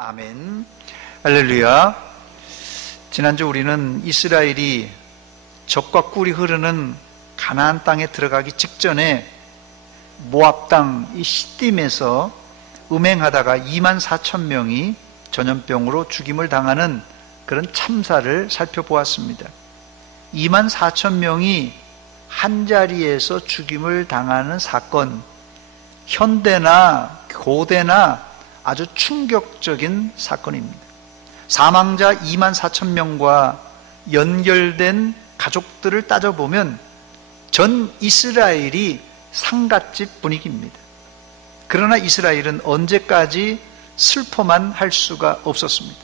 아멘. 할렐루야. 지난주 우리는 이스라엘이 젖과 꿀이 흐르는 가나안 땅에 들어가기 직전에 모압 땅 이 시딤에서 음행하다가 24,000명이 전염병으로 죽임을 당하는 그런 참사를 살펴보았습니다. 24,000명이 한자리에서 죽임을 당하는 사건, 현대나 고대나 아주 충격적인 사건입니다. 사망자 24,000명과 연결된 가족들을 따져보면 전 이스라엘이 상갓집 분위기입니다. 그러나 이스라엘은 언제까지 슬퍼만 할 수가 없었습니다.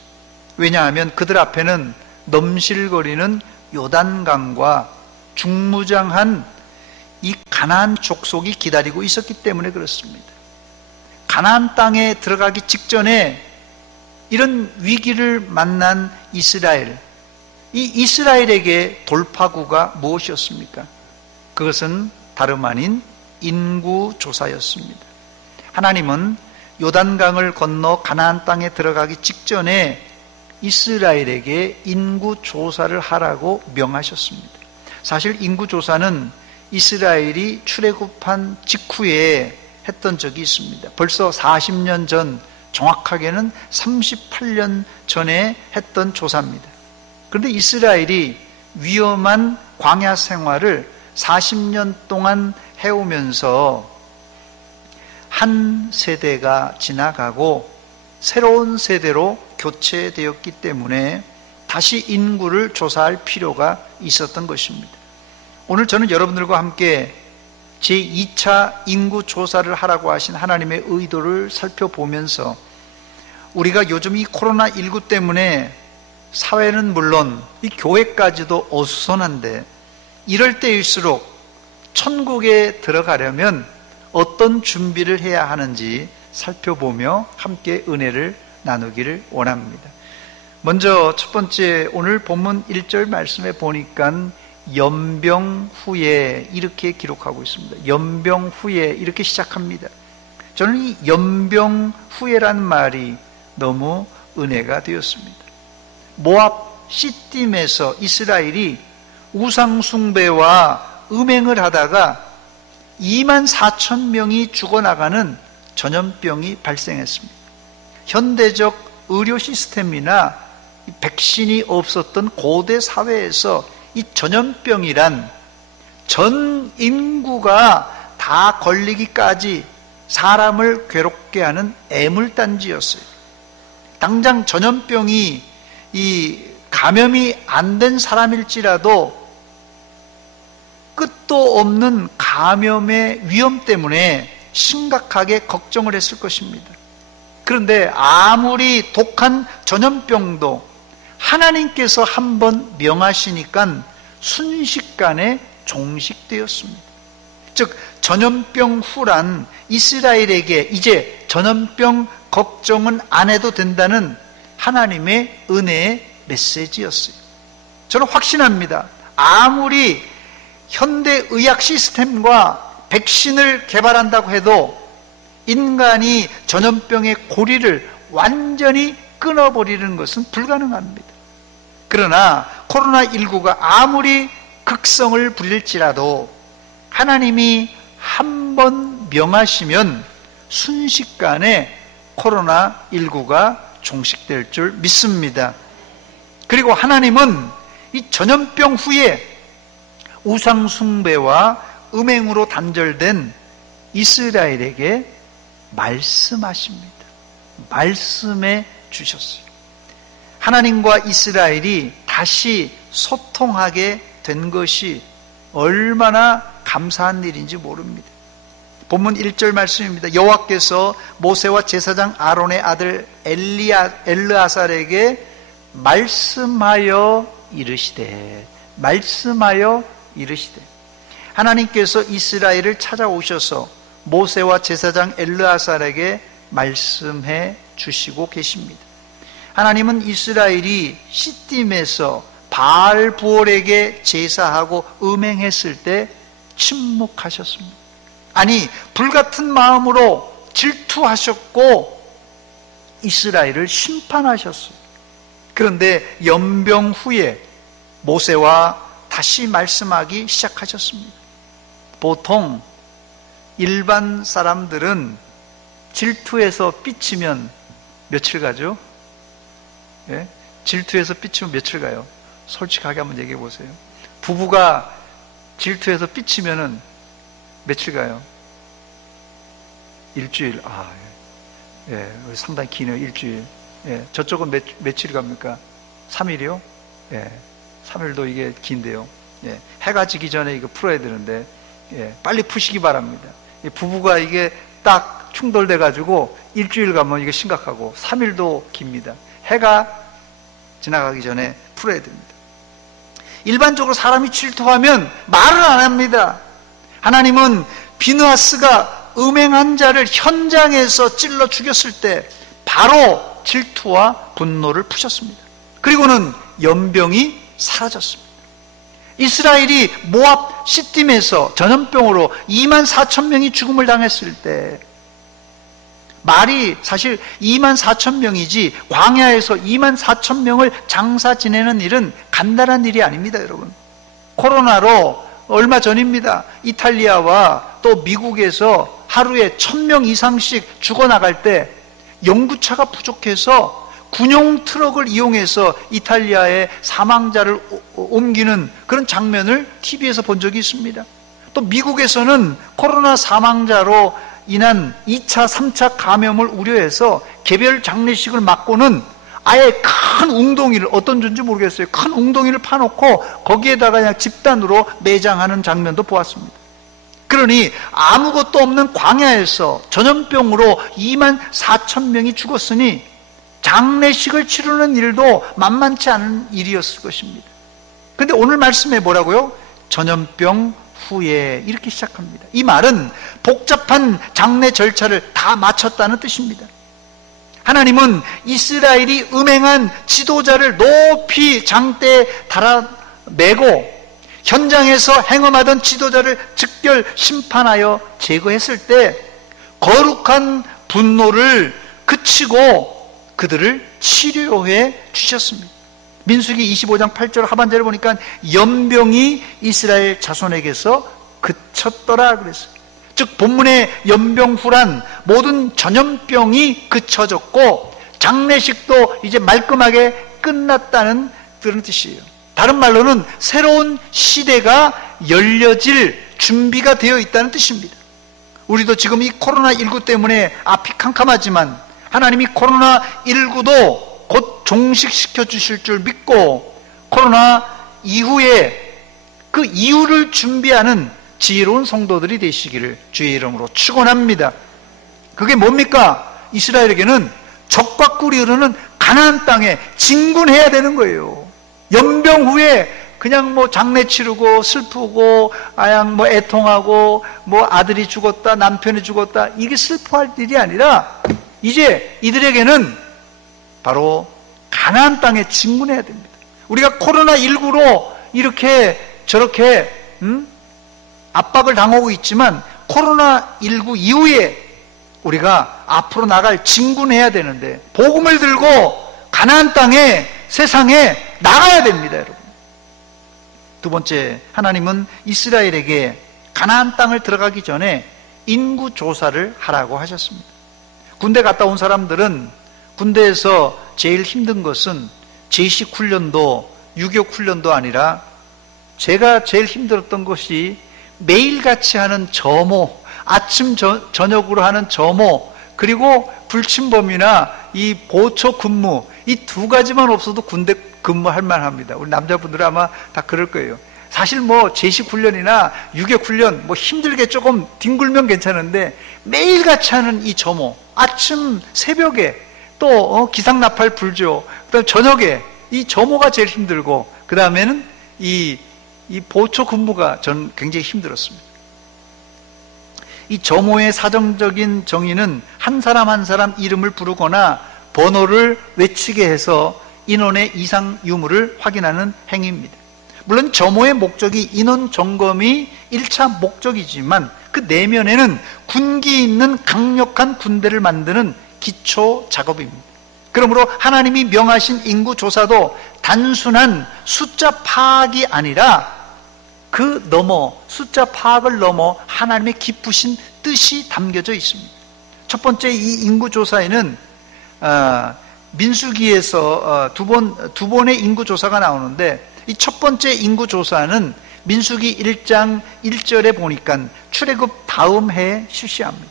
왜냐하면 그들 앞에는 넘실거리는 요단강과 중무장한 이 가나안 족속이 기다리고 있었기 때문에 그렇습니다. 가나안 땅에 들어가기 직전에 이런 위기를 만난 이스라엘, 이 이스라엘에게 돌파구가 무엇이었습니까? 그것은 다름 아닌 인구조사였습니다. 하나님은 요단강을 건너 가나안 땅에 들어가기 직전에 이스라엘에게 인구조사를 하라고 명하셨습니다. 사실 인구조사는 이스라엘이 출애굽한 직후에 했던 적이 있습니다. 벌써 40년 전, 정확하게는 38년 전에 했던 조사입니다. 그런데 이스라엘이 위험한 광야 생활을 40년 동안 해오면서 한 세대가 지나가고 새로운 세대로 교체되었기 때문에 다시 인구를 조사할 필요가 있었던 것입니다. 오늘 저는 여러분들과 함께 제2차 인구조사를 하라고 하신 하나님의 의도를 살펴보면서 우리가 요즘 이 코로나19 때문에 사회는 물론 이 교회까지도 어수선한데 이럴 때일수록 천국에 들어가려면 어떤 준비를 해야 하는지 살펴보며 함께 은혜를 나누기를 원합니다. 먼저 첫 번째 오늘 본문 1절 말씀에 보니까 연병 후에 이렇게 기록하고 있습니다. 연병 후에 이렇게 시작합니다. 저는 이 연병 후에란 말이 너무 은혜가 되었습니다. 모압 시딤에서 이스라엘이 우상숭배와 음행을 하다가 24,000명이 죽어나가는 전염병이 발생했습니다. 현대적 의료 시스템이나 백신이 없었던 고대 사회에서 이 전염병이란 전 인구가 다 걸리기까지 사람을 괴롭게 하는 애물단지였어요. 당장 전염병이 이 감염이 안 된 사람일지라도 끝도 없는 감염의 위험 때문에 심각하게 걱정을 했을 것입니다. 그런데 아무리 독한 전염병도 하나님께서 한번 명하시니까 순식간에 종식되었습니다. 즉 전염병 후란 이스라엘에게 이제 전염병 걱정은 안 해도 된다는 하나님의 은혜의 메시지였어요. 저는 확신합니다. 아무리 현대의학 시스템과 백신을 개발한다고 해도 인간이 전염병의 고리를 완전히 끊어버리는 것은 불가능합니다. 그러나 코로나19가 아무리 극성을 부릴지라도 하나님이 한번 명하시면 순식간에 코로나19가 종식될 줄 믿습니다. 그리고 하나님은 이 전염병 후에 우상숭배와 음행으로 단절된 이스라엘에게 말씀하십니다. 말씀해 주셨어요. 하나님과 이스라엘이 다시 소통하게 된 것이 얼마나 감사한 일인지 모릅니다. 본문 1절 말씀입니다. 여호와께서 모세와 제사장 아론의 아들 엘르아살에게 말씀하여 이르시되 하나님께서 이스라엘을 찾아오셔서 모세와 제사장 엘르아살에게 말씀해 주시고 계십니다. 하나님은 이스라엘이 시딤에서 바알 부올에게 제사하고 음행했을 때 침묵하셨습니다. 아니, 불같은 마음으로 질투하셨고 이스라엘을 심판하셨어요. 그런데 연병 후에 모세와 다시 말씀하기 시작하셨습니다. 보통 일반 사람들은 질투해서 삐치면 며칠 가죠? 예? 질투해서 삐치면 며칠 가요? 솔직하게 한번 얘기해 보세요. 부부가 질투해서 삐치면은 며칠 가요? 일주일. 예, 상당히 기네요. 일주일. 예, 저쪽은 며칠 갑니까? 3일이요? 예, 3일도 이게 긴데요. 예, 해가 지기 전에 이거 풀어야 되는데, 예, 빨리 푸시기 바랍니다. 부부가 이게 딱 충돌돼가지고 일주일 가면 이게 심각하고 3일도 깁니다. 해가 지나가기 전에 풀어야 됩니다. 일반적으로 사람이 질투하면 말을 안 합니다. 하나님은 비느하스가 음행한 자를 현장에서 찔러 죽였을 때 바로 질투와 분노를 푸셨습니다. 그리고는 연병이 사라졌습니다. 이스라엘이 모압 시딤에서 전염병으로 24,000명이 죽음을 당했을 때 말이 사실 24,000명이지 광야에서 24,000명을 장사 지내는 일은 간단한 일이 아닙니다, 여러분. 코로나로 얼마 전입니다. 이탈리아와 또 미국에서 하루에 1,000명 이상씩 죽어나갈 때 연구차가 부족해서 군용 트럭을 이용해서 이탈리아에 사망자를 옮기는 그런 장면을 TV에서 본 적이 있습니다. 또 미국에서는 코로나 사망자로 인한 2차, 3차 감염을 우려해서 개별 장례식을 막고는 아예 큰 웅덩이를, 어떤 존지 모르겠어요. 큰 웅덩이를 파놓고 거기에다가 그냥 집단으로 매장하는 장면도 보았습니다. 그러니 아무것도 없는 광야에서 전염병으로 24,000명이 죽었으니 장례식을 치르는 일도 만만치 않은 일이었을 것입니다. 그런데 오늘 말씀에 뭐라고요? 전염병 후에 이렇게 시작합니다. 이 말은 복잡한 장례 절차를 다 마쳤다는 뜻입니다. 하나님은 이스라엘이 음행한 지도자를 높이 장대에 달아매고 현장에서 행음하던 지도자를 즉결 심판하여 제거했을 때 거룩한 분노를 그치고 그들을 치료해 주셨습니다. 민수기 25장 8절 하반절을 보니까 연병이 이스라엘 자손에게서 그쳤더라 그랬어요. 즉 본문의 연병후란 모든 전염병이 그쳐졌고 장례식도 이제 말끔하게 끝났다는 그런 뜻이에요. 다른 말로는 새로운 시대가 열려질 준비가 되어 있다는 뜻입니다. 우리도 지금 이 코로나19 때문에 앞이 캄캄하지만 하나님이 코로나19도 곧 종식시켜 주실 줄 믿고 코로나 이후에 그 이후를 준비하는 지혜로운 성도들이 되시기를 주의 이름으로 축원합니다. 그게 뭡니까? 이스라엘에게는 적과 꿀이 흐르는 가나안 땅에 진군해야 되는 거예요. 연병 후에 그냥 뭐 장례 치르고 슬프고 뭐 애통하고 뭐 아들이 죽었다 남편이 죽었다 이게 슬퍼할 일이 아니라 이제 이들에게는 바로 가나안 땅에 진군해야 됩니다. 우리가 코로나19로 이렇게 저렇게 압박을 당하고 있지만 코로나19 이후에 우리가 앞으로 나갈 진군해야 되는데 복음을 들고 가나안 땅에 세상에 나가야 됩니다, 여러분. 두 번째, 하나님은 이스라엘에게 가나안 땅을 들어가기 전에 인구 조사를 하라고 하셨습니다. 군대 갔다 온 사람들은 군대에서 제일 힘든 것은 제식 훈련도 유격 훈련도 아니라 제가 제일 힘들었던 것이 매일같이 하는 점호, 아침 저녁으로 하는 점호, 그리고 불침범이나 이 보초 근무, 이 두 가지만 없어도 군대 근무할 만합니다. 우리 남자분들은 아마 다 그럴 거예요. 사실 뭐 제식 훈련이나 유격 훈련 뭐 힘들게 조금 뒹굴면 괜찮은데 매일같이 하는 이 점호, 아침 새벽에 또 기상나팔 불죠. 그다음 저녁에 이 점호가 제일 힘들고 그 다음에는 이 보초 근무가 전 굉장히 힘들었습니다. 이 점호의 사정적인 정의는 한 사람 한 사람 이름을 부르거나 번호를 외치게 해서 인원의 이상 유무를 확인하는 행위입니다. 물론 점호의 목적이 인원 점검이 1차 목적이지만 그 내면에는 군기 있는 강력한 군대를 만드는 기초 작업입니다. 그러므로 하나님이 명하신 인구 조사도 단순한 숫자 파악이 아니라 그 넘어, 숫자 파악을 넘어 하나님의 깊으신 뜻이 담겨져 있습니다. 첫 번째 이 인구 조사에는 민수기에서 두 번의 인구 조사가 나오는데, 이 첫 번째 인구 조사는 민수기 1장 1절에 보니까 출애굽 다음 해에 실시합니다.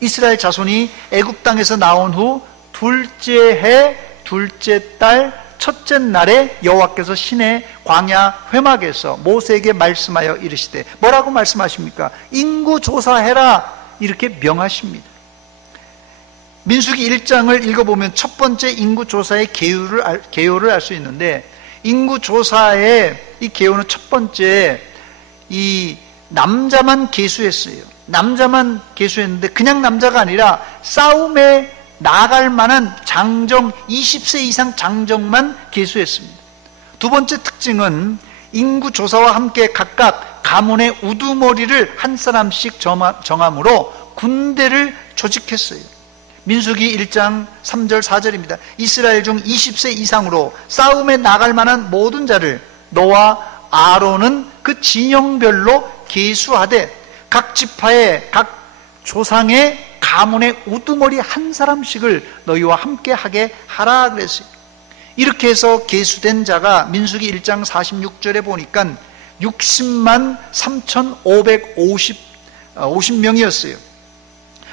이스라엘 자손이 애굽 땅에서 나온 후 둘째 해 둘째 달 첫째 날에 여호와께서 시내 광야 회막에서 모세에게 말씀하여 이르시되, 뭐라고 말씀하십니까? 인구 조사해라, 이렇게 명하십니다. 민수기 1장을 읽어보면 첫 번째 인구 조사의 개요를 알 수 있는데, 인구 조사의 이 개요는 첫 번째 이 남자만 계수했어요. 남자만 계수했는데 그냥 남자가 아니라 싸움에 나갈 만한 장정, 20세 이상 장정만 계수했습니다. 두 번째 특징은 인구 조사와 함께 각각 가문의 우두머리를 한 사람씩 정함으로 군대를 조직했어요. 민수기 1장 3절 4절입니다. 이스라엘 중 20세 이상으로 싸움에 나갈 만한 모든 자를 너와 아론은 그 진영별로 계수하되 각 지파의 각 조상의 가문의 우두머리 한 사람씩을 너희와 함께 하게 하라 그랬어요. 이렇게 해서 계수된 자가 민수기 1장 46절에 보니까 60만 3,550명이었어요.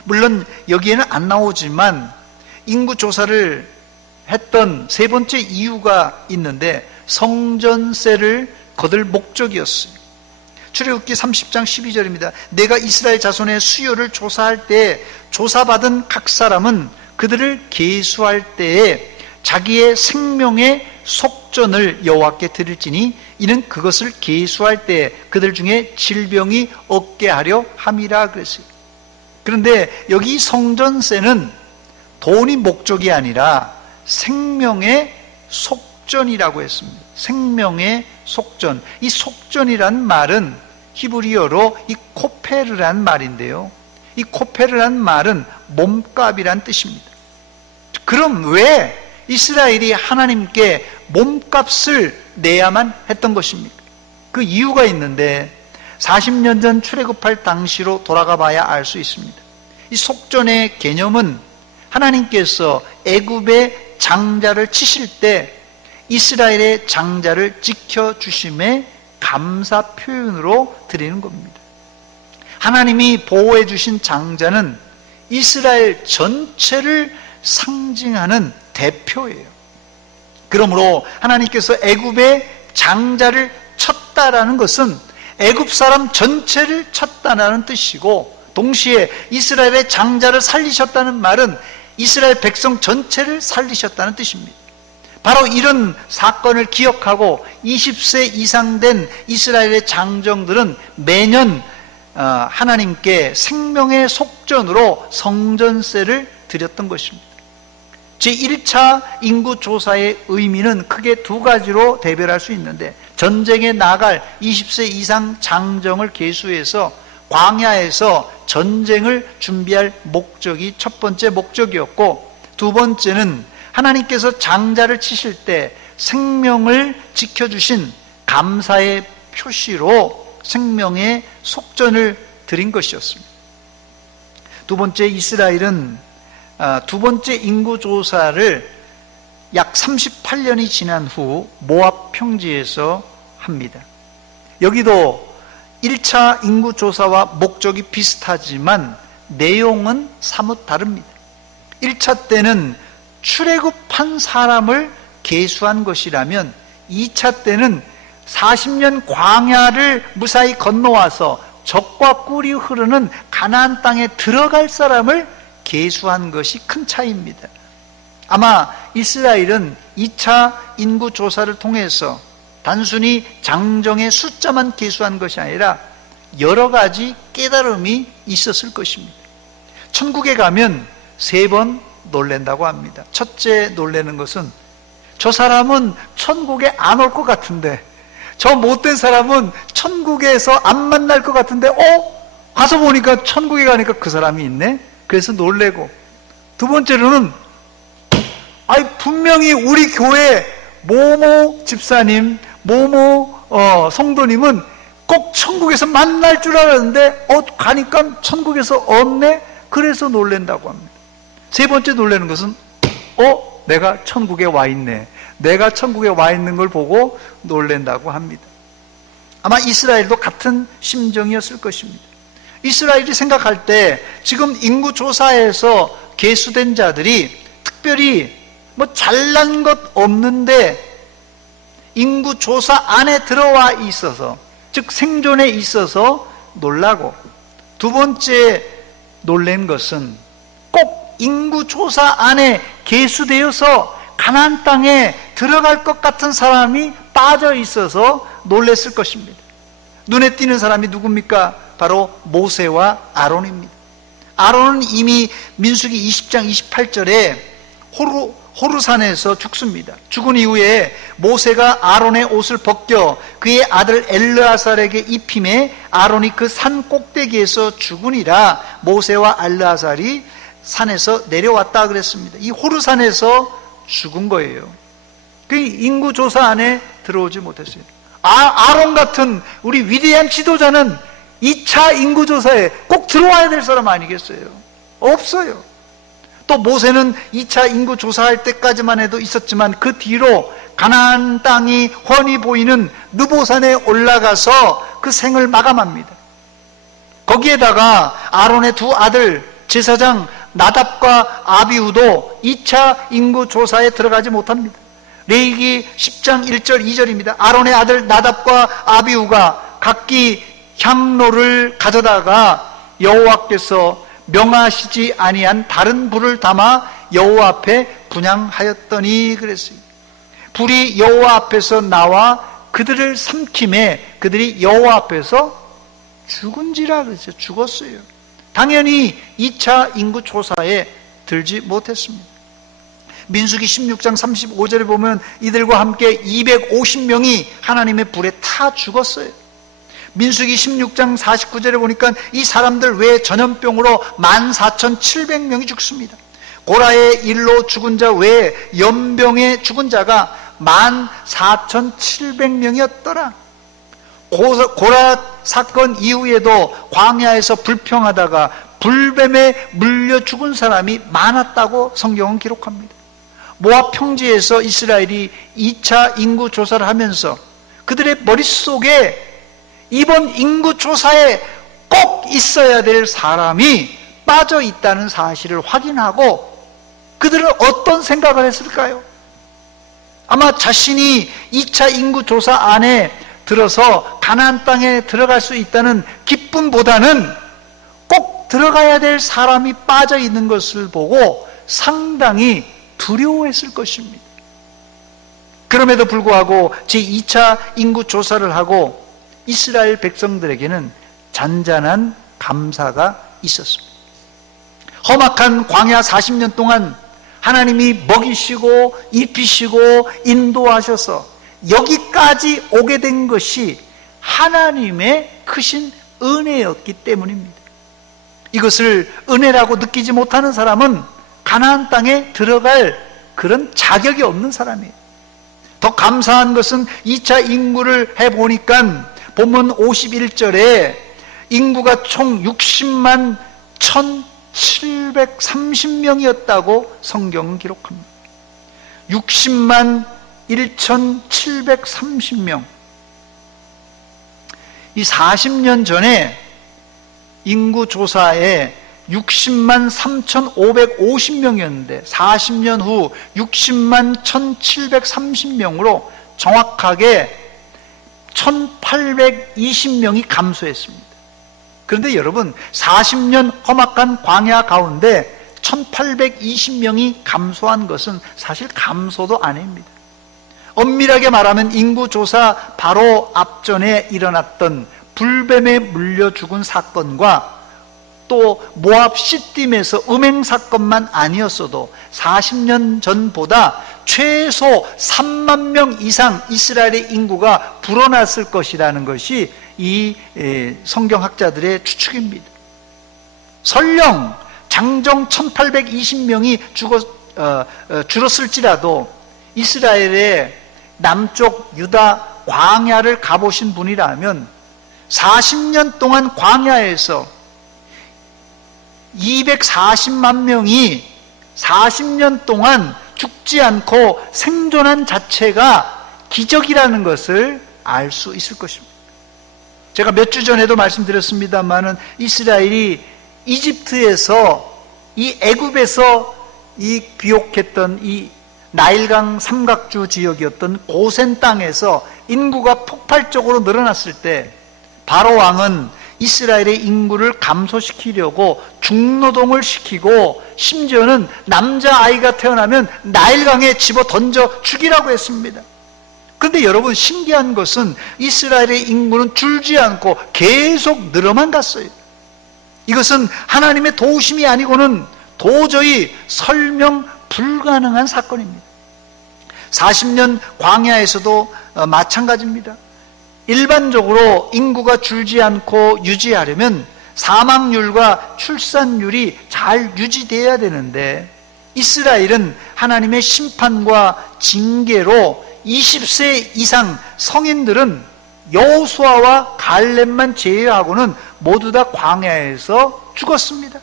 물론 여기에는 안 나오지만 인구 조사를 했던 세 번째 이유가 있는데, 성전세를 거둘 목적이었어요. 출애굽기 30장 12절입니다. 내가 이스라엘 자손의 수요를 조사할 때 조사받은 각 사람은 그들을 계수할 때에 자기의 생명의 속전을 여호와께 드릴지니 이는 그것을 계수할 때 그들 중에 질병이 없게 하려 함이라 그랬어요. 그런데 여기 성전세는 돈이 목적이 아니라 생명의 속전이라고 했습니다. 생명의 속전. 이 속전이란 말은 히브리어로 이 코페르란 말인데요, 이 코페르란 말은 몸값이란 뜻입니다. 그럼 왜 이스라엘이 하나님께 몸값을 내야만 했던 것입니까? 그 이유가 있는데 40년 전 출애굽할 당시로 돌아가 봐야 알 수 있습니다. 이 속전의 개념은 하나님께서 애굽의 장자를 치실 때 이스라엘의 장자를 지켜주심에 감사 표현으로 드리는 겁니다. 하나님이 보호해 주신 장자는 이스라엘 전체를 상징하는 대표예요. 그러므로 하나님께서 애굽의 장자를 쳤다라는 것은 애굽 사람 전체를 쳤다라는 뜻이고, 동시에 이스라엘의 장자를 살리셨다는 말은 이스라엘 백성 전체를 살리셨다는 뜻입니다. 바로 이런 사건을 기억하고 20세 이상 된 이스라엘의 장정들은 매년 하나님께 생명의 속전으로 성전세를 드렸던 것입니다. 제1차 인구조사의 의미는 크게 두 가지로 대별할 수 있는데, 전쟁에 나갈 20세 이상 장정을 계수해서 광야에서 전쟁을 준비할 목적이 첫 번째 목적이었고, 두 번째는 하나님께서 장자를 치실 때 생명을 지켜주신 감사의 표시로 생명의 속전을 드린 것이었습니다. 두 번째, 이스라엘은 두 번째 인구조사를 약 38년이 지난 후 모압 평지에서 합니다. 여기도 1차 인구조사와 목적이 비슷하지만 내용은 사뭇 다릅니다. 1차 때는 출애굽한 사람을 계수한 것이라면 2차 때는 40년 광야를 무사히 건너와서 젖과 꿀이 흐르는 가나안 땅에 들어갈 사람을 계수한 것이 큰 차이입니다. 아마 이스라엘은 2차 인구조사를 통해서 단순히 장정의 숫자만 계수한 것이 아니라 여러 가지 깨달음이 있었을 것입니다. 천국에 가면 3번 놀랜다고 합니다. 첫째 놀라는 것은 저 사람은 천국에 안 올 것 같은데, 저 못된 사람은 천국에서 안 만날 것 같은데 가서 보니까 천국에 가니까 그 사람이 있네. 그래서 놀래고, 두 번째로는 아니 분명히 우리 교회 모모 집사님, 모모 성도님은 꼭 천국에서 만날 줄 알았는데 가니까 천국에서 없네? 그래서 놀란다고 합니다. 세 번째 놀라는 것은 내가 천국에 와 있네. 내가 천국에 와 있는 걸 보고 놀란다고 합니다. 아마 이스라엘도 같은 심정이었을 것입니다. 이스라엘이 생각할 때 지금 인구조사에서 계수된 자들이 특별히 잘난 것 없는데 인구조사 안에 들어와 있어서, 즉 생존에 있어서 놀라고, 두 번째 놀란 것은 꼭 인구조사 안에 계수되어서 가나안 땅에 들어갈 것 같은 사람이 빠져 있어서 놀랬을 것입니다. 눈에 띄는 사람이 누굽니까? 바로 모세와 아론입니다. 아론은 이미 민수기 20장 28절에 호르산에서 죽습니다. 죽은 이후에 모세가 아론의 옷을 벗겨 그의 아들 엘르아살에게 입힘에 아론이 그 산 꼭대기에서 죽으니라. 모세와 엘르아살이 산에서 내려왔다 그랬습니다. 이 호르산에서 죽은 거예요. 그 인구조사 안에 들어오지 못했어요. 아론 같은 우리 위대한 지도자는 2차 인구조사에 꼭 들어와야 될 사람 아니겠어요? 없어요. 또 모세는 2차 인구조사할 때까지만 해도 있었지만 그 뒤로 가나안 땅이 훤히 보이는 느보산에 올라가서 그 생을 마감합니다. 거기에다가 아론의 두 아들 제사장 나답과 아비후도 2차 인구조사에 들어가지 못합니다. 레위기 10장 1절 2절입니다. 아론의 아들 나답과 아비후가 각기 향로를 가져다가 여호와께서 명하시지 아니한 다른 불을 담아 여호와 앞에 분향하였더니 그랬어요. 불이 여호와 앞에서 나와 그들을 삼킴에 그들이 여호와 앞에서 죽은지라 그랬어요. 죽었어요. 당연히 2차 인구조사에 들지 못했습니다. 민수기 16장 35절에 보면 이들과 함께 250명이 하나님의 불에 타 죽었어요. 민수기 16장 49절에 보니까 이 사람들 외에 전염병으로 14,700명이 죽습니다. 고라의 일로 죽은 자 외에 연병에 죽은 자가 14,700명이었더라. 고라 사건 이후에도 광야에서 불평하다가 불뱀에 물려 죽은 사람이 많았다고 성경은 기록합니다. 모압 평지에서 이스라엘이 2차 인구조사를 하면서 그들의 머릿속에 이번 인구조사에 꼭 있어야 될 사람이 빠져 있다는 사실을 확인하고 그들은 어떤 생각을 했을까요? 아마 자신이 2차 인구조사 안에 들어서 가나안 땅에 들어갈 수 있다는 기쁨보다는 꼭 들어가야 될 사람이 빠져 있는 것을 보고 상당히 두려워했을 것입니다. 그럼에도 불구하고 제2차 인구조사를 하고 이스라엘 백성들에게는 잔잔한 감사가 있었습니다. 험악한 광야 40년 동안 하나님이 먹이시고 입히시고 인도하셔서 여기까지 오게 된 것이 하나님의 크신 은혜였기 때문입니다. 이것을 은혜라고 느끼지 못하는 사람은 가나안 땅에 들어갈 그런 자격이 없는 사람이에요. 더 감사한 것은 2차 인구를 해보니까 본문 51절에 인구가 총 60만 1,730명이었다고 성경은 기록합니다. 60만 1,730명. 이 40년 전에 인구조사에 60만 3,550명이었는데 40년 후 60만 1,730명으로 정확하게 1,820명이 감소했습니다. 그런데 여러분 40년 험악한 광야 가운데 1,820명이 감소한 것은 사실 감소도 아닙니다. 엄밀하게 말하면 인구조사 바로 앞전에 일어났던 불뱀에 물려 죽은 사건과 또 모압 시딤에서 음행사건만 아니었어도 40년 전보다 최소 3만 명 이상 이스라엘의 인구가 불어났을 것이라는 것이 이 성경학자들의 추측입니다. 설령 장정 1820명이 줄었을지라도 이스라엘의 남쪽 유다 광야를 가보신 분이라면 40년 동안 광야에서 240만 명이 40년 동안 죽지 않고 생존한 자체가 기적이라는 것을 알 수 있을 것입니다. 제가 몇 주 전에도 말씀드렸습니다마는 이스라엘이 이집트에서 이 애굽에서 이 비옥했던 이 나일강 삼각주 지역이었던 고센 땅에서 인구가 폭발적으로 늘어났을 때 바로 왕은 이스라엘의 인구를 감소시키려고 중노동을 시키고 심지어는 남자아이가 태어나면 나일강에 집어 던져 죽이라고 했습니다. 그런데 여러분, 신기한 것은 이스라엘의 인구는 줄지 않고 계속 늘어만 갔어요. 이것은 하나님의 도우심이 아니고는 도저히 설명 불가능한 사건입니다. 40년 광야에서도 마찬가지입니다. 일반적으로 인구가 줄지 않고 유지하려면 사망률과 출산율이 잘 유지되어야 되는데 이스라엘은 하나님의 심판과 징계로 20세 이상 성인들은 여호수아와 갈렙만 제외하고는 모두 다 광야에서 죽었습니다.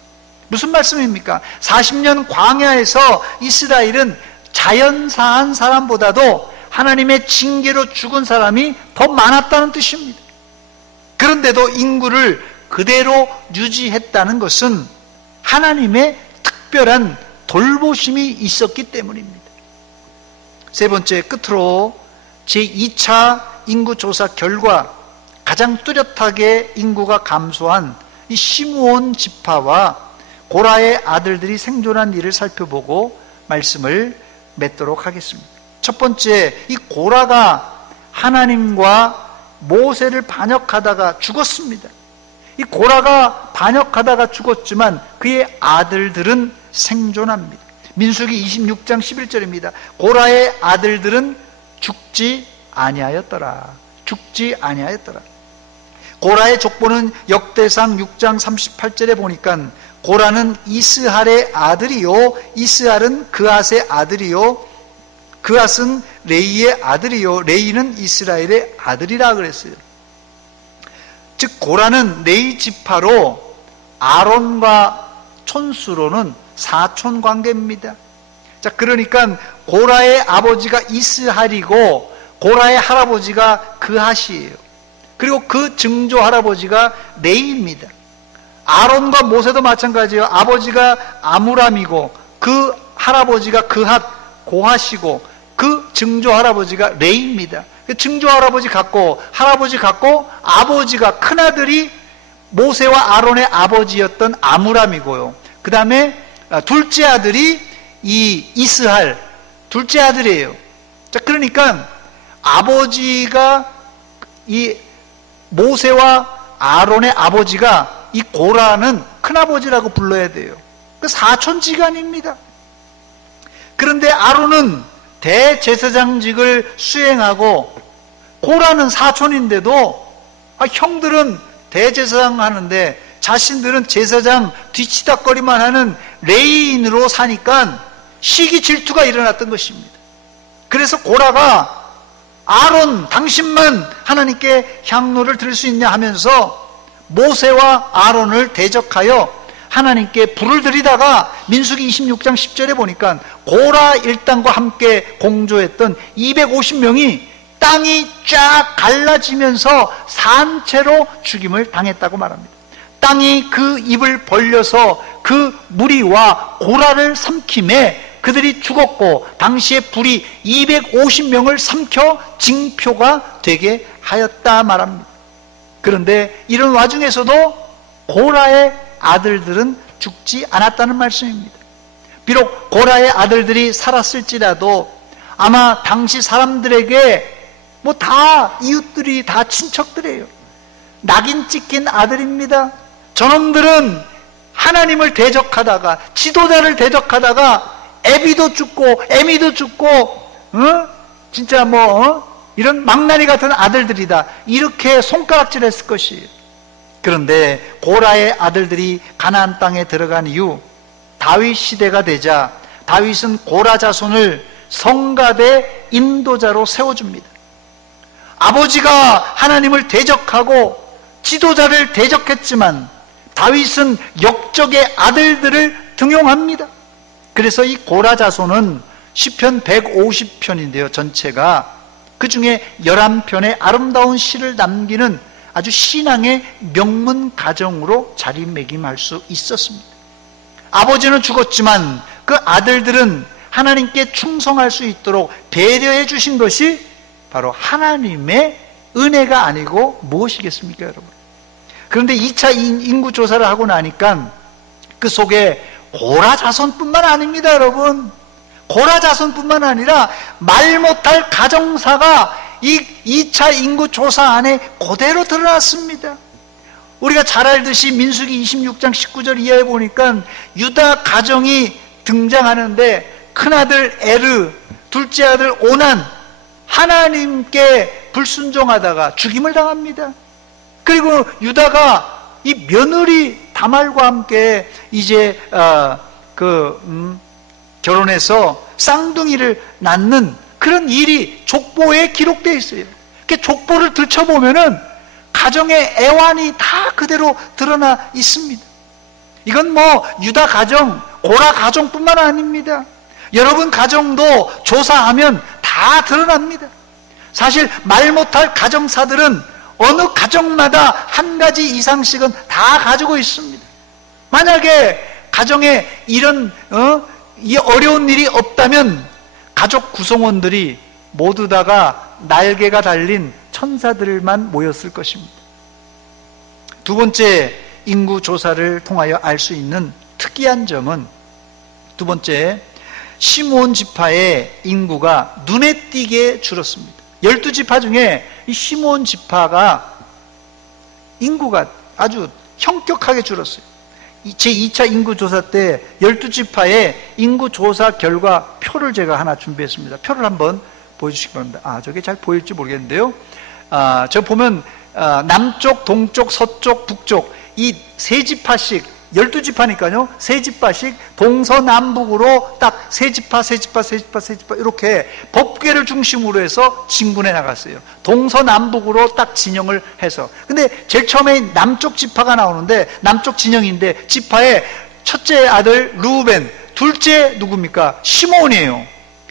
무슨 말씀입니까? 40년 광야에서 이스라엘은 자연사한 사람보다도 하나님의 징계로 죽은 사람이 더 많았다는 뜻입니다. 그런데도 인구를 그대로 유지했다는 것은 하나님의 특별한 돌보심이 있었기 때문입니다. 세 번째, 끝으로 제2차 인구조사 결과 가장 뚜렷하게 인구가 감소한 이 시므온 지파와 고라의 아들들이 생존한 일을 살펴보고 말씀을 맺도록 하겠습니다. 첫 번째, 이 고라가 하나님과 모세를 반역하다가 죽었습니다. 이 고라가 반역하다가 죽었지만 그의 아들들은 생존합니다. 민수기 26장 11절입니다. 고라의 아들들은 죽지 아니하였더라. 죽지 아니하였더라. 고라의 족보는 역대상 6장 38절에 보니까 고라는 이스할의 아들이요, 이스할은 그앗의 아들이요, 그앗은 레이의 아들이요, 레이는 이스라엘의 아들이라 그랬어요. 즉 고라는 레이 지파로 아론과 촌수로는 사촌 관계입니다. 자, 그러니까 고라의 아버지가 이스할이고 고라의 할아버지가 그앗이에요. 그리고 그 증조 할아버지가 레이입니다. 아론과 모세도 마찬가지예요. 아버지가 아므람이고 그 할아버지가 그앗, 고앗이고 그 증조 할아버지가 레이입니다. 그 증조 할아버지 같고 할아버지 같고 아버지가 큰아들이 모세와 아론의 아버지였던 아므람이고요. 그 다음에 둘째 아들이 이 이스할, 둘째 아들이에요. 자, 그러니까 아버지가 이 모세와 아론의 아버지가 이 고라는 큰아버지라고 불러야 돼요. 그 사촌지간입니다. 그런데 아론은 대제사장직을 수행하고 고라는 사촌인데도 형들은 대제사장 하는데 자신들은 제사장 뒤치다거리만 하는 레이인으로 사니까 시기 질투가 일어났던 것입니다. 그래서 고라가 아론, 당신만 하나님께 향로를 드릴 수 있냐 하면서 모세와 아론을 대적하여 하나님께 불을 들이다가 민수기 26장 10절에 보니까 고라 일당과 함께 공조했던 250명이 땅이 쫙 갈라지면서 산채로 죽임을 당했다고 말합니다. 땅이 그 입을 벌려서 그 무리와 고라를 삼킴에 그들이 죽었고 당시에 불이 250명을 삼켜 징표가 되게 하였다 말합니다. 그런데 이런 와중에서도 고라의 아들들은 죽지 않았다는 말씀입니다. 비록 고라의 아들들이 살았을지라도 아마 당시 사람들에게 뭐 다 이웃들이 다 친척들이에요. 낙인 찍힌 아들입니다. 저놈들은 하나님을 대적하다가 지도자를 대적하다가 애비도 죽고 애미도 죽고 진짜 이런 망나니 같은 아들들이다, 이렇게 손가락질 했을 것이에요. 그런데 고라의 아들들이 가나안 땅에 들어간 이후 다윗 시대가 되자 다윗은 고라 자손을 성갑의 인도자로 세워줍니다. 아버지가 하나님을 대적하고 지도자를 대적했지만 다윗은 역적의 아들들을 등용합니다. 그래서 이 고라 자손은 시편 150편인데요. 전체가 그 중에 11편의 아름다운 시를 남기는 아주 신앙의 명문 가정으로 자리매김할 수 있었습니다. 아버지는 죽었지만 그 아들들은 하나님께 충성할 수 있도록 배려해 주신 것이 바로 하나님의 은혜가 아니고 무엇이겠습니까, 여러분? 그런데 2차 인구 조사를 하고 나니까 그 속에 고라 자손뿐만 아닙니다, 여러분. 고라 자손뿐만 아니라 말 못할 가정사가 이 2차 인구 조사 안에 그대로 드러났습니다. 우리가 잘 알듯이 민수기 26장 19절 이하에 보니까 유다 가정이 등장하는데 큰아들 에르, 둘째 아들 오난, 하나님께 불순종하다가 죽임을 당합니다. 그리고 유다가 이 며느리 다말과 함께 이제 결혼해서 쌍둥이를 낳는 그런 일이 족보에 기록되어 있어요. 그 족보를 들춰보면은 가정의 애환이 다 그대로 드러나 있습니다. 이건 뭐 유다 가정, 고라 가정뿐만 아닙니다. 여러분 가정도 조사하면 다 드러납니다. 사실 말 못할 가정사들은 어느 가정마다 한 가지 이상씩은 다 가지고 있습니다. 만약에 가정에 이런 이 어려운 일이 없다면 가족 구성원들이 모두 다가 날개가 달린 천사들만 모였을 것입니다. 두 번째 인구 조사를 통하여 알 수 있는 특이한 점은, 두 번째, 시므온 지파의 인구가 눈에 띄게 줄었습니다. 12지파 중에 이 시므온 지파가 인구가 아주 현격하게 줄었어요. 제2차 인구조사 때 12지파의 인구조사 결과 표를 제가 하나 준비했습니다. 표를 한번 보여주시기 바랍니다. 저게 잘 보일지 모르겠는데요. 저 보면 남쪽, 동쪽, 서쪽, 북쪽 이 세 지파씩, 12지파니까요. 세 지파씩 동서남북으로 딱 세 지파 이렇게 법궤를 중심으로 해서 진군해 나갔어요. 동서남북으로 딱 진영을 해서. 근데 제일 처음에 남쪽 지파가 나오는데, 남쪽 진영인데 지파의 첫째 아들 루벤, 둘째 누굽니까? 시므온이에요.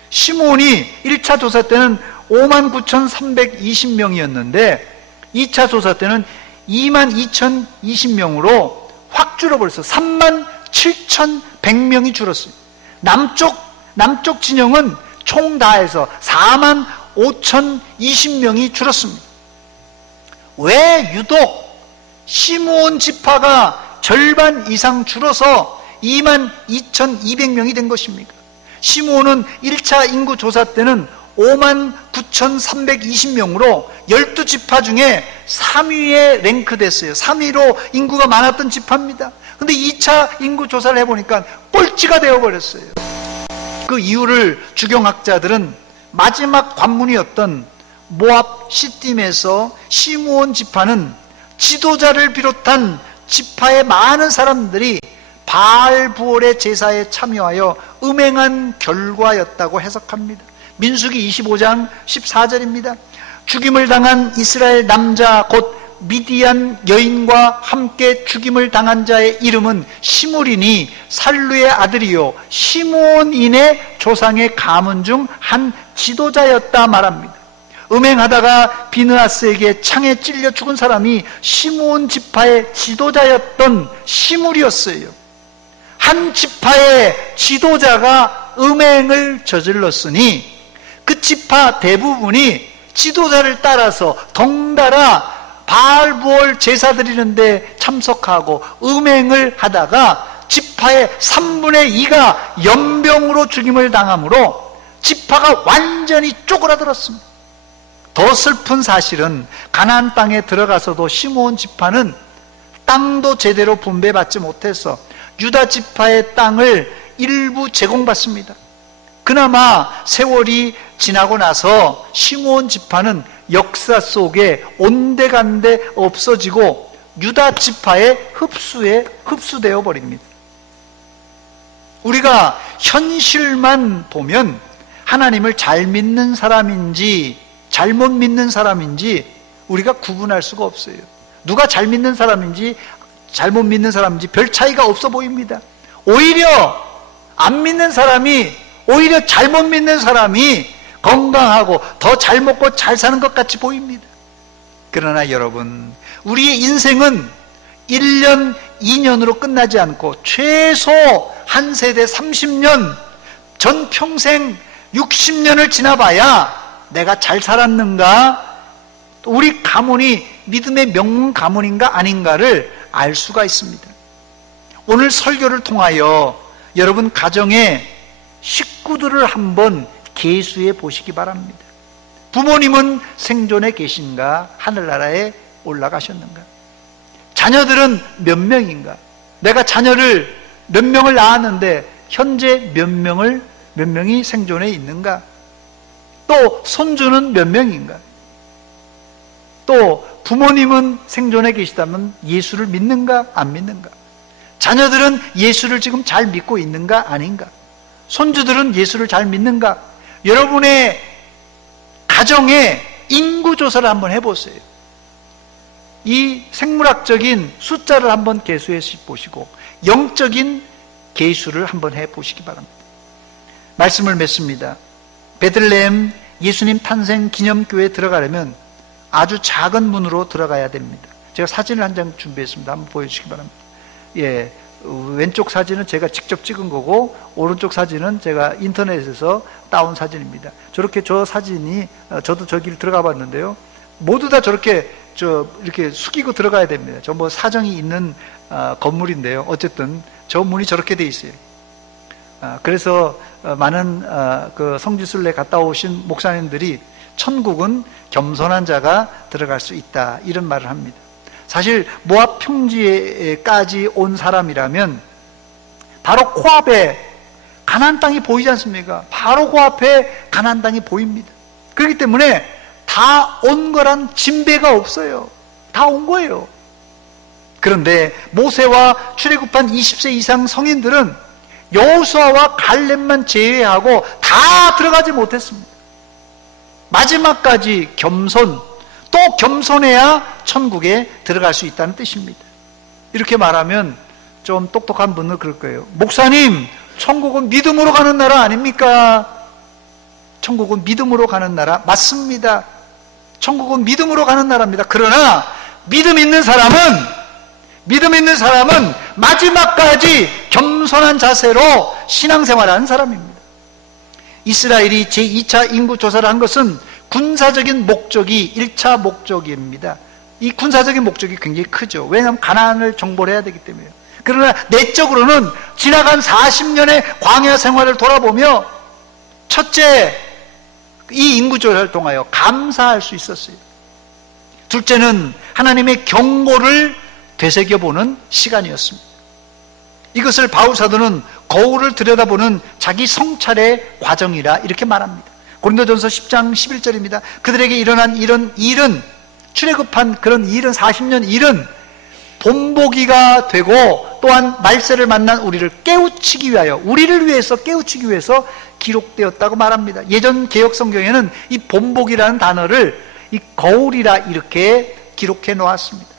시므온이 1차 조사 때는 59,320명이었는데 2차 조사 때는 22,020명으로 확 줄어버렸어요. 37,100명이 줄었어요. 남쪽 진영은 총 다해서 45,020명이 줄었습니다. 왜 유독 시므온 지파가 절반 이상 줄어서 22,200명이 된 것입니까? 시므온은 1차 인구 조사 때는 59,320명으로 12지파 중에 3위에 랭크됐어요. 3위로 인구가 많았던 지파입니다. 근데 2차 인구 조사를 해보니까 꼴찌가 되어버렸어요. 그 이유를 주경학자들은 마지막 관문이었던 모압 시딤에서 시므온 지파는 지도자를 비롯한 지파의 많은 사람들이 바알 부올의 제사에 참여하여 음행한 결과였다고 해석합니다. 민수기 25장 14절입니다. 죽임을 당한 이스라엘 남자 곧 미디안 여인과 함께 죽임을 당한 자의 이름은 시므리니 살루의 아들이요 시므온인의 조상의 가문 중 한 지도자였다 말합니다. 음행하다가 비느하스에게 창에 찔려 죽은 사람이 시므온 지파의 지도자였던 시므리였어요. 한 지파의 지도자가 음행을 저질렀으니 그 지파 대부분이 지도자를 따라서 덩달아 바알부올 제사 드리는데 참석하고 음행을 하다가 지파의 3분의 2가 연병으로 죽임을 당하므로 지파가 완전히 쪼그라들었습니다. 더 슬픈 사실은 가나안 땅에 들어가서도 시므온 지파는 땅도 제대로 분배받지 못해서 유다 지파의 땅을 일부 제공받습니다. 그나마 세월이 지나고 나서 시므온 지파는 역사 속에 온데간데 없어지고 유다 지파의 흡수되어 버립니다. 우리가 현실만 보면 하나님을 잘 믿는 사람인지 잘못 믿는 사람인지 우리가 구분할 수가 없어요. 누가 잘 믿는 사람인지 잘못 믿는 사람인지 별 차이가 없어 보입니다. 오히려 안 믿는 사람이, 오히려 잘못 믿는 사람이 건강하고 더 잘 먹고 잘 사는 것 같이 보입니다. 그러나 여러분, 우리의 인생은 1년, 2년으로 끝나지 않고 최소 한 세대 30년, 전 평생 60년을 지나봐야 내가 잘 살았는가, 우리 가문이 믿음의 명문 가문인가 아닌가를 알 수가 있습니다. 오늘 설교를 통하여 여러분 가정의 식구들을 한번 계수해 보시기 바랍니다. 부모님은 생존에 계신가? 하늘나라에 올라가셨는가? 자녀들은 몇 명인가? 내가 자녀를 몇 명을 낳았는데 현재 몇 명이 생존해 있는가? 또 손주는 몇 명인가? 또 부모님은 생존해 계시다면 예수를 믿는가 안 믿는가? 자녀들은 예수를 지금 잘 믿고 있는가 아닌가? 손주들은 예수를 잘 믿는가? 여러분의 가정의 인구조사를 한번 해보세요. 이 생물학적인 숫자를 한번 계수해 보시고 영적인 계수를 한번 해보시기 바랍니다. 말씀을 맺습니다. 베들레헴 예수님 탄생 기념교회에 들어가려면 아주 작은 문으로 들어가야 됩니다. 제가 사진을 한 장 준비했습니다. 한번 보여주시기 바랍니다. 예, 왼쪽 사진은 제가 직접 찍은 거고 오른쪽 사진은 제가 인터넷에서 따온 사진입니다. 저렇게 저 사진이 저도 저기를 들어가 봤는데요. 모두 다 저렇게 이렇게 숙이고 들어가야 됩니다. 저 뭐 사정이 있는 건물인데요. 어쨌든 저 문이 저렇게 돼 있어요. 그래서 많은 그 성지순례 갔다 오신 목사님들이 천국은 겸손한 자가 들어갈 수 있다 이런 말을 합니다. 사실 모압 평지에까지 온 사람이라면 바로 코앞에 가나안 땅이 보이지 않습니까? 바로 코앞에 가나안 땅이 보입니다. 그렇기 때문에 다 온 거란 진배가 없어요. 다 온 거예요. 그런데 모세와 출애굽한 20세 이상 성인들은 여호수아와 갈렙만 제외하고 다 들어가지 못했습니다. 마지막까지 겸손, 또 겸손해야 천국에 들어갈 수 있다는 뜻입니다. 이렇게 말하면 좀 똑똑한 분은 그럴 거예요. 목사님, 천국은 믿음으로 가는 나라 아닙니까? 천국은 믿음으로 가는 나라 맞습니다. 천국은 믿음으로 가는 나라입니다. 그러나 믿음 있는 사람은 마지막까지 겸손한 자세로 신앙생활하는 사람입니다. 이스라엘이 제2차 인구 조사를 한 것은 군사적인 목적이 1차 목적입니다. 이 군사적인 목적이 굉장히 크죠. 왜냐하면 가나안을 정복을 해야 되기 때문에요. 그러나 내적으로는 지나간 40년의 광야 생활을 돌아보며 첫째, 이 인구 조사를 통하여 감사할 수 있었어요. 둘째는 하나님의 경고를 되새겨보는 시간이었습니다. 이것을 바울 사도는 거울을 들여다보는 자기 성찰의 과정이라 이렇게 말합니다. 고린도전서 10장 11절입니다. 그들에게 일어난 이런 일은, 출애굽한 그런 일은, 40년 일은 본보기가 되고 또한 말세를 만난 우리를 깨우치기 위하여, 우리를 위해서 깨우치기 위해서 기록되었다고 말합니다. 예전 개역 성경에는 이 본보기라는 단어를 이 거울이라 이렇게 기록해 놓았습니다.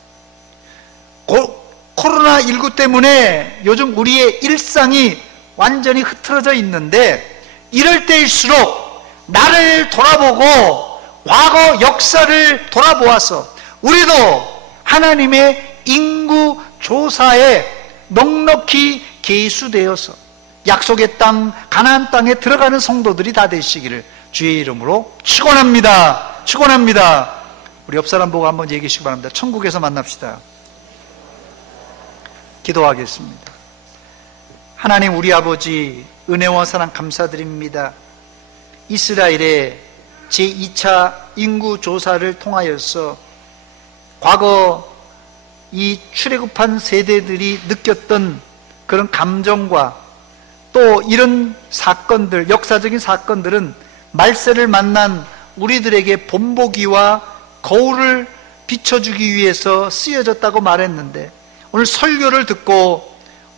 코로나19 때문에 요즘 우리의 일상이 완전히 흐트러져 있는데 이럴 때일수록 나를 돌아보고 과거 역사를 돌아보아서 우리도 하나님의 인구 조사에 넉넉히 계수되어서 약속의 땅 가나안 땅에 들어가는 성도들이 다 되시기를 주의 이름으로 축원합니다. 축원합니다. 우리 옆 사람 보고 한번 얘기해 주시기 바랍니다. 천국에서 만납시다. 기도하겠습니다. 하나님 우리 아버지 은혜와 사랑 감사드립니다. 이스라엘의 제2차 인구조사를 통하여서 과거 이 출애굽한 세대들이 느꼈던 그런 감정과 또 이런 사건들, 역사적인 사건들은 말세를 만난 우리들에게 본보기와 거울을 비춰주기 위해서 쓰여졌다고 말했는데 오늘 설교를 듣고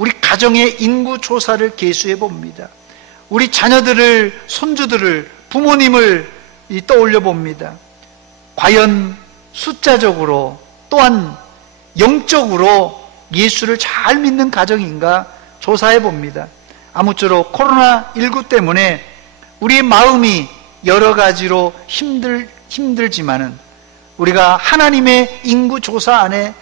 우리 가정의 인구 조사를 계수해 봅니다. 우리 자녀들을, 손주들을, 부모님을 떠올려 봅니다. 과연 숫자적으로 또한 영적으로 예수를 잘 믿는 가정인가 조사해 봅니다. 아무쪼록 코로나19 때문에 우리의 마음이 여러 가지로 힘들지만은 우리가 하나님의 인구 조사 안에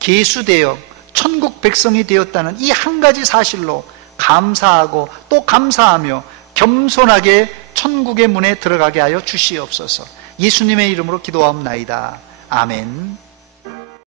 계수되어 천국 백성이 되었다는 이 한 가지 사실로 감사하고 또 감사하며 겸손하게 천국의 문에 들어가게 하여 주시옵소서. 예수님의 이름으로 기도하옵나이다. 아멘.